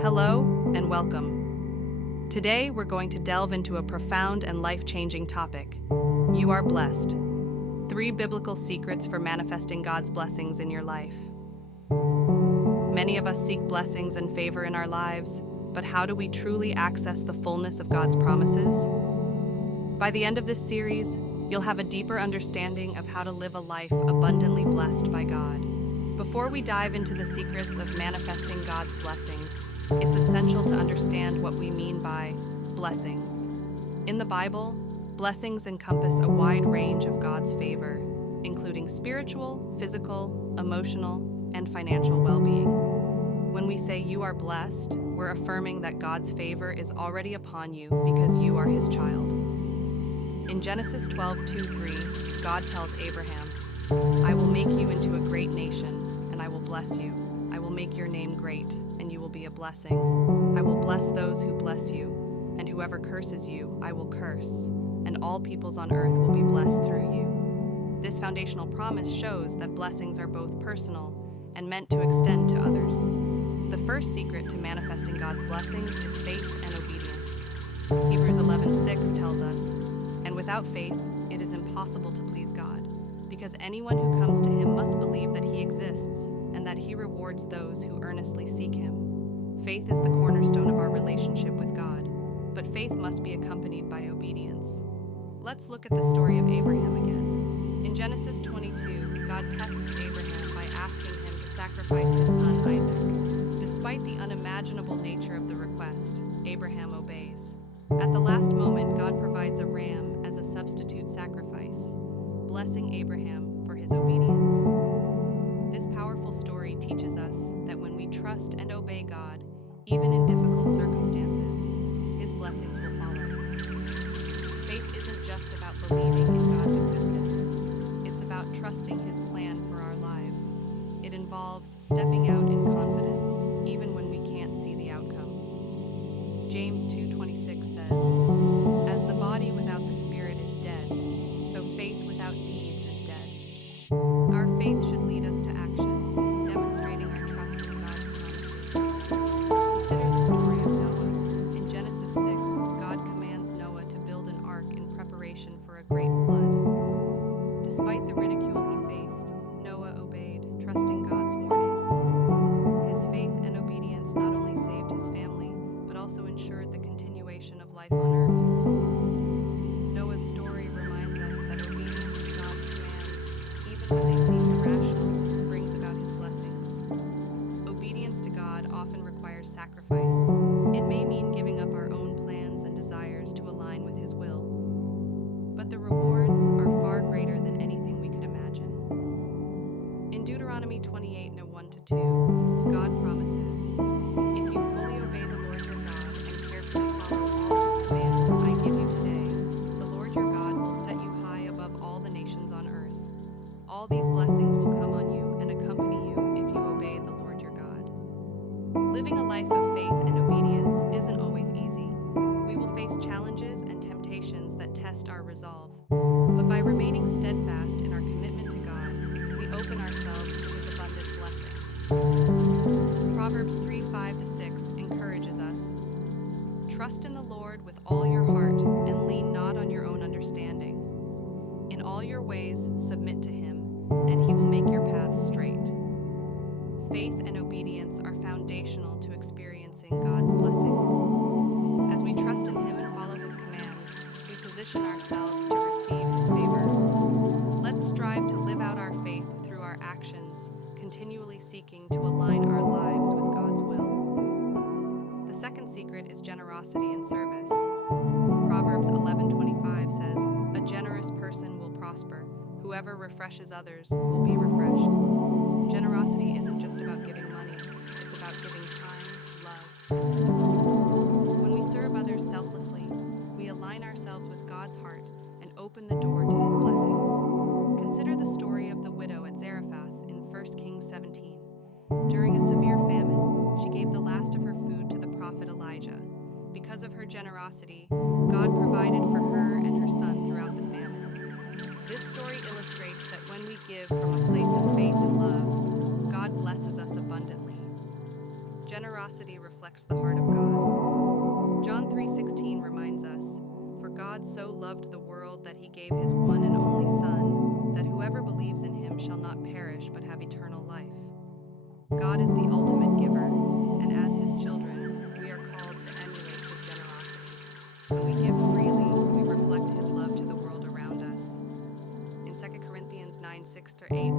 Hello and welcome. Today we're going to delve into a profound and life-changing topic. You are blessed. 3 biblical secrets for manifesting God's blessings in your life. Many of us seek blessings and favor in our lives, but how do we truly access the fullness of God's promises? By the end of this series, you'll have a deeper understanding of how to live a life abundantly blessed by God. Before we dive into the secrets of manifesting God's blessings, it's essential to understand what we mean by blessings. In the Bible, blessings encompass a wide range of God's favor, including spiritual, physical, emotional, and financial well-being. When we say you are blessed, we're affirming that God's favor is already upon you because you are His child. In Genesis 12:2-3, God tells Abraham, "I will make you into a great nation, and I will bless you. I will make your name great, and you will be a blessing. I will bless those who bless you, and whoever curses you, I will curse, and all peoples on earth will be blessed through you." This foundational promise shows that blessings are both personal and meant to extend to others. The first secret to manifesting God's blessings is faith and obedience. Hebrews 11:6 tells us, "And without faith, it is impossible to please God, because anyone who comes to Him must believe that He exists, and that He rewards those who earnestly seek Him." Faith is the cornerstone of our relationship with God, but faith must be accompanied by obedience. Let's look at the story of Abraham again. In Genesis 22, God tests Abraham by asking him to sacrifice his son Isaac. Despite the unimaginable nature of the request, Abraham obeys. At the last moment, God provides a ram as a substitute sacrifice, blessing Abraham for his obedience. This powerful story teaches us that when we trust and obey God, even in difficult circumstances, His blessings will follow. Faith isn't just about believing in God's existence. It's about trusting His plan for our lives. It involves stepping out in confidence, even when we can't see the outcome. James 2:26 says, "As the body without the spirit is dead, so faith without deeds is dead." Our faith should lead us to action, demonstrating our trust in God's promises. Consider the story of Noah. In Genesis 6, God commands Noah to build an ark in preparation for a great flood. Despite the ridicule he faced, Noah obeyed, trusting God's warning. His faith and obedience not only saved his family, but also ensured the continuation of life on earth. Noah's story reminds us that obedience to God's commands, even when they seem irrational, brings about His blessings. Obedience to God often requires sacrifice. It may mean giving up our own plans and desires to align with His will. But the rewards are far greater than anything we could imagine. In Deuteronomy 28:1-2, God promises, "If you fully obey the Lord your God and carefully follow all His commands I give you today, the Lord your God will set you high above all the nations on earth. All these blessings will come on you and accompany you if you obey the Lord your God." Living a life of faith and obedience isn't always easy. We will face challenges and temptations that test our resolve. But by remaining steadfast in our commitment to God, we open ourselves to His abundant blessings. Proverbs 3:5-6 encourages us, "Trust in the Lord with all your heart and lean not on your own understanding. In all your ways submit to Him, and He will make your paths straight." Faith and obedience are foundational to experiencing God's blessings. As we trust in Him and follow His commands, we position ourselves to receive His favor. Let's strive to live out our faith through our actions, continually seeking to align our lives with God's will. The second secret is generosity and service. Proverbs 11:25 says, "A generous person will prosper. Whoever refreshes others will be refreshed." Generosity isn't just about giving money, it's about giving time, love, and support. When we serve others selflessly, we align ourselves with God's heart and open the door to His blessings. Consider the story of the widow at Zarephath in 1 Kings 17. During a severe famine, she gave the last of her food to the prophet Elijah. Because of her generosity, God provided for her and her son throughout the famine. This story illustrates that when we give from a place of faith and love, God blesses us abundantly. Generosity reflects the heart of God. John 3:16 reminds us, "For God so loved the world that he gave his one and only Son, that whoever believes in him shall not perish but have eternal life." God is the ultimate giver, and as his children, we are called to emulate his generosity. When we give freely, we reflect his love to the world around us. In 2 Corinthians 9:6-8,